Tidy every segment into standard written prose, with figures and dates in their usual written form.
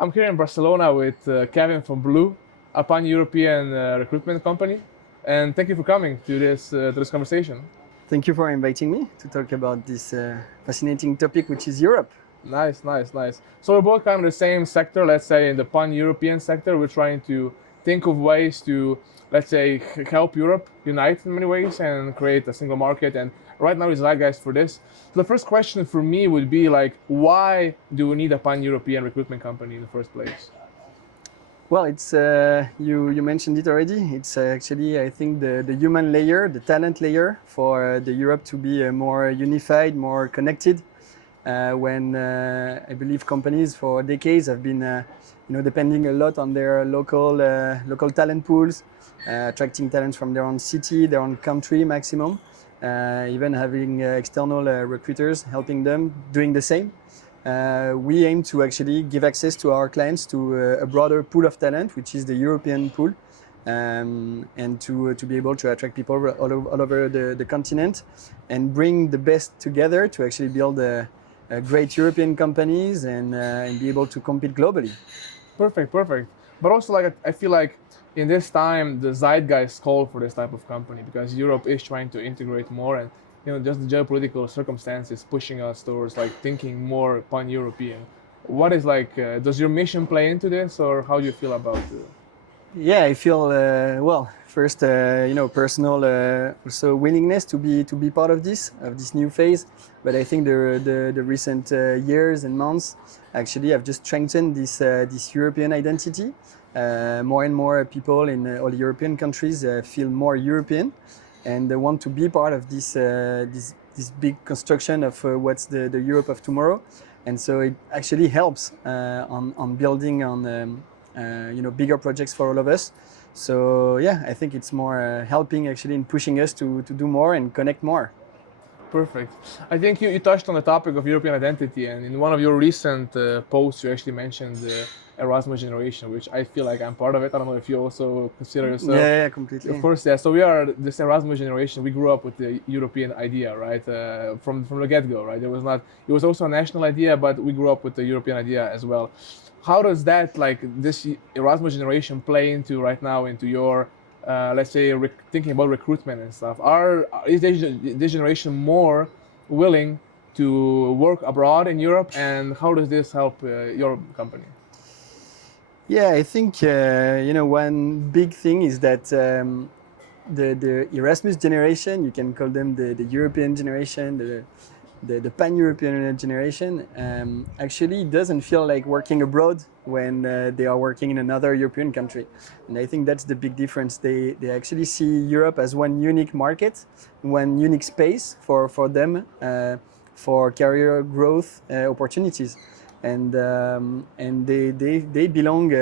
I'm here in Barcelona with Kevin from Blue, a pan-European recruitment company. And thank you for coming to this conversation. Thank you for inviting me to talk about this fascinating topic, which is Europe. Nice, nice, nice. So we're both kind of the same sector, let's say in the pan-European sector. We're trying to think of ways to, let's say, help Europe unite in many ways and create a single market. And right now is the zeitgeist for this. So the first question for me would be like, why do we need a pan-European recruitment company in the first place? Well, it's you mentioned it already. It's actually, I think, the human layer, the talent layer for the Europe to be more unified, more connected. When I believe companies for decades have been, depending a lot on their local talent pools, attracting talents from their own city, their own country maximum, even having external recruiters helping them doing the same. We aim to actually give access to our clients to a broader pool of talent, which is the European pool, and to be able to attract people all over the continent and bring the best together to actually build great European companies and be able to compete globally. Perfect, perfect. But also, like, I feel like in this time, the zeitgeist called for this type of company because Europe is trying to integrate more, and just the geopolitical circumstances pushing us towards like thinking more pan-European. What is like? Does your mission play into this, or how do you feel about it? Yeah, I feel first, personal also willingness to be part of this new phase. But I think the recent years and months actually have just strengthened this European identity. More and more people in all European countries feel more European, and they want to be part of this big construction of what's the Europe of tomorrow. And so it actually helps on building on bigger projects for all of us. So yeah, I think it's more helping actually in pushing us to do more and connect more. Perfect. I think you touched on the topic of European identity, and in one of your recent posts, you actually mentioned the Erasmus generation, which I feel like I'm part of it. I don't know if you also consider yourself. Yeah, completely. Of course, yeah. So we are this Erasmus generation. We grew up with the European idea, right? From the get-go, right? It was also a national idea, but we grew up with the European idea as well. How does that, like this Erasmus generation, play into right now into your let's say thinking about recruitment and stuff? Is this generation more willing to work abroad in Europe, and how does this help your company? Yeah, I think one big thing is that the Erasmus generation, you can call them the European generation, the pan-European generation, actually doesn't feel like working abroad when they are working in another European country. And I think that's the big difference. They actually see Europe as one unique market, one unique space for them for career growth opportunities. And they belong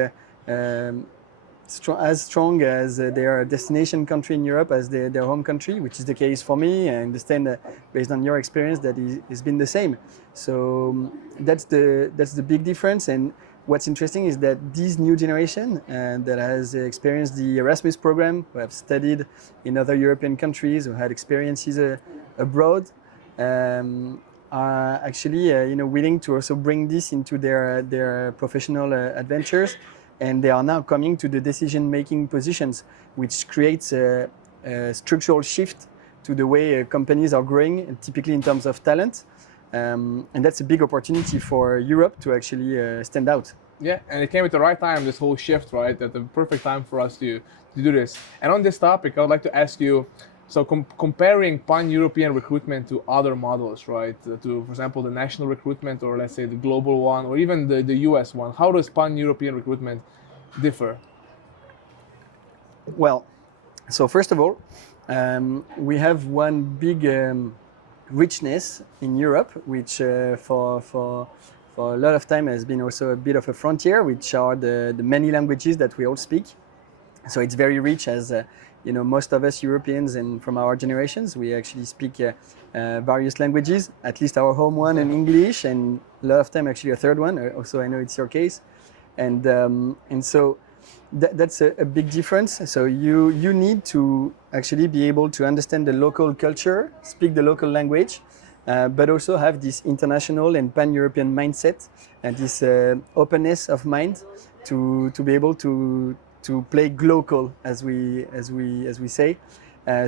as strong as their destination country in Europe as their home country, which is the case for me. I understand that based on your experience that it's been the same. So that's the big difference. And what's interesting is that this new generation that has experienced the Erasmus program, who have studied in other European countries, who had experiences abroad, are actually willing to also bring this into their professional adventures. And they are now coming to the decision-making positions, which creates a structural shift to the way companies are growing, typically in terms of talent. And that's a big opportunity for Europe to actually stand out. Yeah, and it came at the right time, this whole shift, right? At the perfect time for us to do this. And on this topic, I would like to ask you, so comparing pan-European recruitment to other models, right? To, for example, the national recruitment, or let's say the global one, or even the US one, how does pan-European recruitment differ? Well, so first of all, we have one big richness in Europe, which for a lot of time has been also a bit of a frontier, which are the many languages that we all speak. So it's very rich as most of us Europeans and from our generations, we actually speak various languages, at least our home one and English, and a lot of time actually a third one. Also, I know it's your case. And so that's a big difference. So you need to actually be able to understand the local culture, speak the local language, but also have this international and pan-European mindset and this openness of mind to be able to play global, as we say.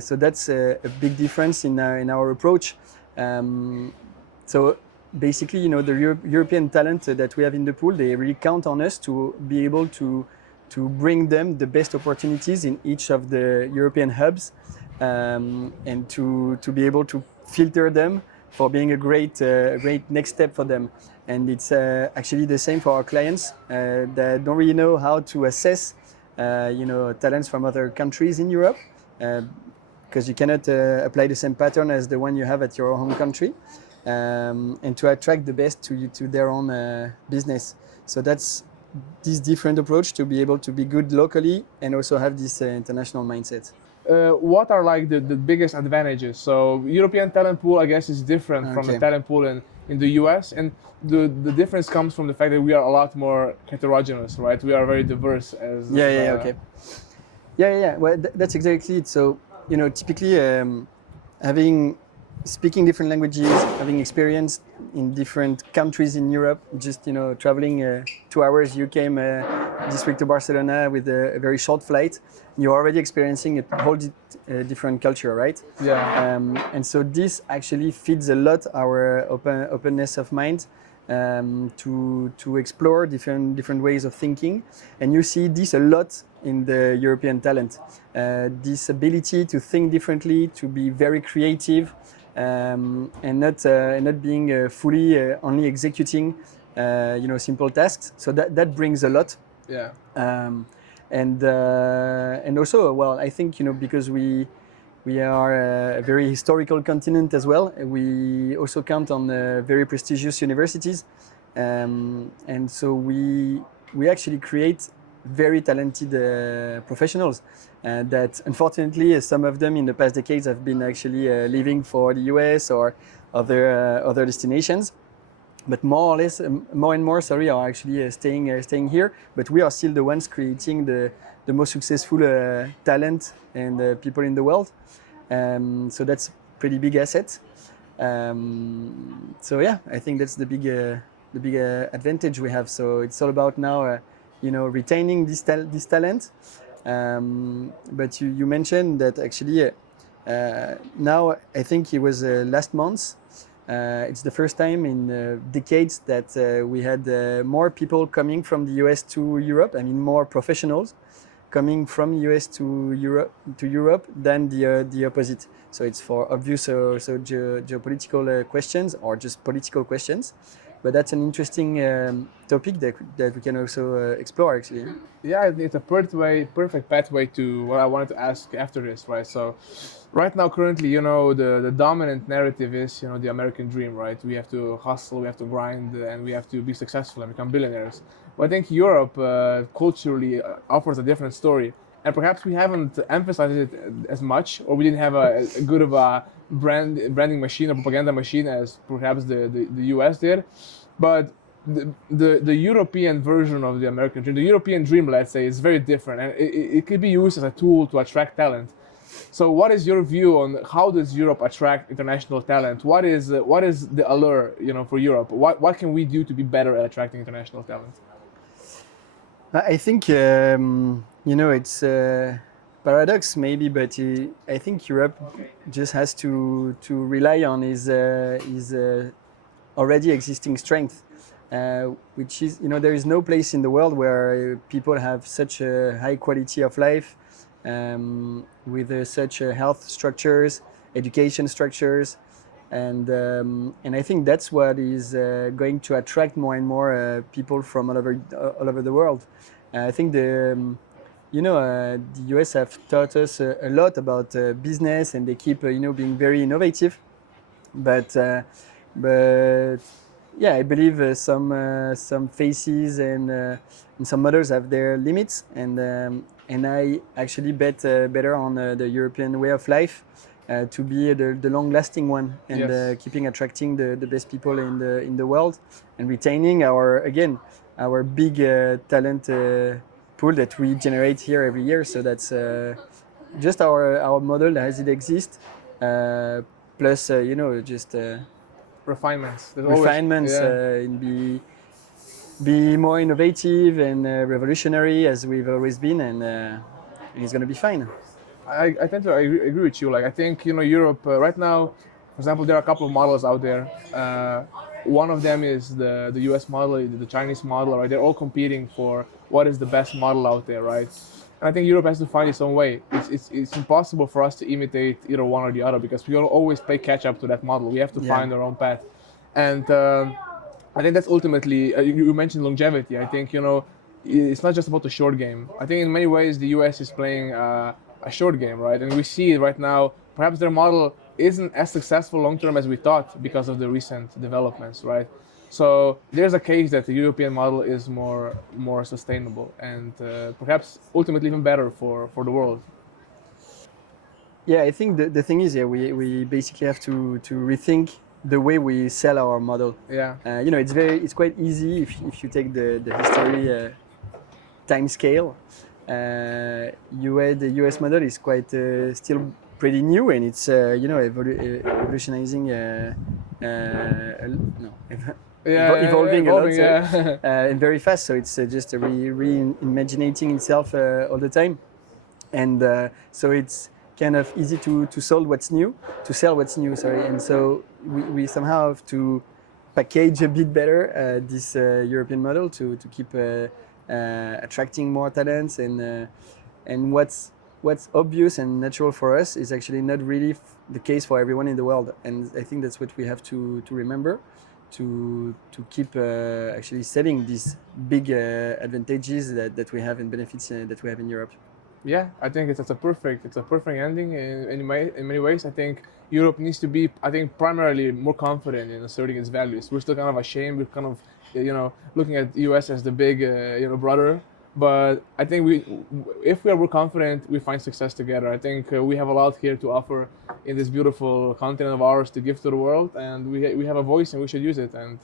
So that's a big difference in our approach. So basically, the European talent that we have in the pool, they really count on us to be able to bring them the best opportunities in each of the European hubs, and to be able to filter them for being a great next step for them. And it's actually the same for our clients that don't really know how to assess talents from other countries in Europe, because you cannot apply the same pattern as the one you have at your home country, and to attract the best to their own business. So that's this different approach to be able to be good locally and also have this international mindset. What are like the biggest advantages? So European talent pool, I guess, is different from the talent pool in the US, and the difference comes from the fact that we are a lot more heterogeneous, right? We are very diverse as okay. Well, that's exactly it. So typically speaking different languages, having experience in different countries in Europe, just traveling 2 hours, you came this week to Barcelona with a very short flight. You're already experiencing a whole different culture, right? Yeah. And so this actually feeds a lot our openness of mind, to explore different ways of thinking. And you see this a lot in the European talent. This ability to think differently, to be very creative, and not being fully only executing simple tasks. So that brings a lot. Yeah. And also, well, I think because we are a very historical continent as well. We also count on very prestigious universities, and so we actually create very talented professionals that unfortunately some of them in the past decades have been actually leaving for the US or other destinations, but more and more are actually staying here. But we are still the ones creating the most successful talent and people in the world. So that's a pretty big asset. So yeah, I think that's the big advantage we have. So it's all about now retaining this talent. But you mentioned that actually now, I think it was last month, it's the first time in decades that we had more people coming from the US to Europe. I mean, more professionals coming from US to Europe than the opposite. So it's for obvious geopolitical questions or just political questions. But that's an interesting topic that we can also explore, actually. Yeah, it's a perfect pathway to what I wanted to ask after this, right? So, right now, currently, the dominant narrative is, the American dream, right? We have to hustle, we have to grind, and we have to be successful and become billionaires. But I think Europe culturally offers a different story, and perhaps we haven't emphasized it as much, or we didn't have a good of a branding machine or propaganda machine as perhaps the US did. But the European version of the American dream, the European dream, let's say, is very different, and it could be used as a tool to attract talent. So what is your view on how does Europe attract international talent? What is the allure, for Europe? What can we do to be better at attracting international talent? I think it's a paradox maybe, but I think Europe just has to rely on his already existing strength, which is there is no place in the world where people have such a high quality of life, with such health structures, education structures, and I think that's what is going to attract more and more people from all over the world. I think the US have taught us a lot about business, and they keep being very innovative, but yeah, I believe some faces and some models have their limits, and I actually bet better on the European way of life to be the long-lasting one, and Yes. keeping attracting the best people in the world, and retaining our big talent pool that we generate here every year. So that's just our model as it exists, plus just refinements. There's refinements always, and be more innovative and revolutionary as we've always been, and it's going to be fine. I tend to agree with you. Like I think Europe right now, for example, there are a couple of models out there. One of them is the U.S. model, the Chinese model. Right, they're all competing for what is the best model out there, right? And I think Europe has to find its own way. It's impossible for us to imitate either one or the other because we will always play catch up to that model. We have to find our own path, and I think that's ultimately. You mentioned longevity. I think it's not just about the short game. I think in many ways the U.S. is playing a short game, right? And we see it right now. Perhaps their model isn't as successful long term as we thought because of the recent developments, right? So there's a case that the European model is more sustainable and perhaps ultimately even better for the world. Yeah, I think the thing is, we basically have to rethink the way we sell our model. Yeah. It's quite easy if you take the history time scale. The US model is quite still pretty new, and it's evolutionizing. Evolving a lot, yeah. and very fast. So it's just reimagining itself all the time, and so it's kind of easy to sell what's new. Sorry, and so we somehow have to package a bit better this European model to keep attracting more talents, and what's obvious and natural for us is actually not really the case for everyone in the world. And I think that's what we have to remember, to keep actually selling these big advantages that we have and benefits that we have in Europe. Yeah, I think it's a perfect ending in many ways. I think Europe needs to be, I think, primarily more confident in asserting its values. We're still kind of ashamed. We're kind of, looking at the US as the big, brother. But I think if we are more confident, we find success together. I think we have a lot here to offer in this beautiful continent of ours to give to the world, and we have a voice and we should use it. And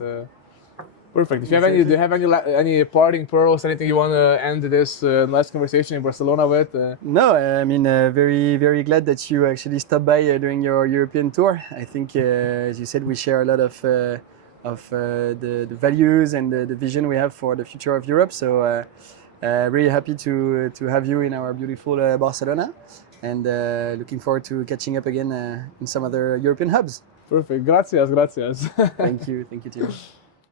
perfect. If you have do you have any parting pearls, anything you want to end this nice conversation in Barcelona with? No, I mean, very, very glad that you actually stopped by during your European tour. I think, as you said, we share a lot of the values and the vision we have for the future of Europe. So really happy to have you in our beautiful Barcelona, and looking forward to catching up again in some other European hubs. Perfect. Gracias. Thank you, Tim.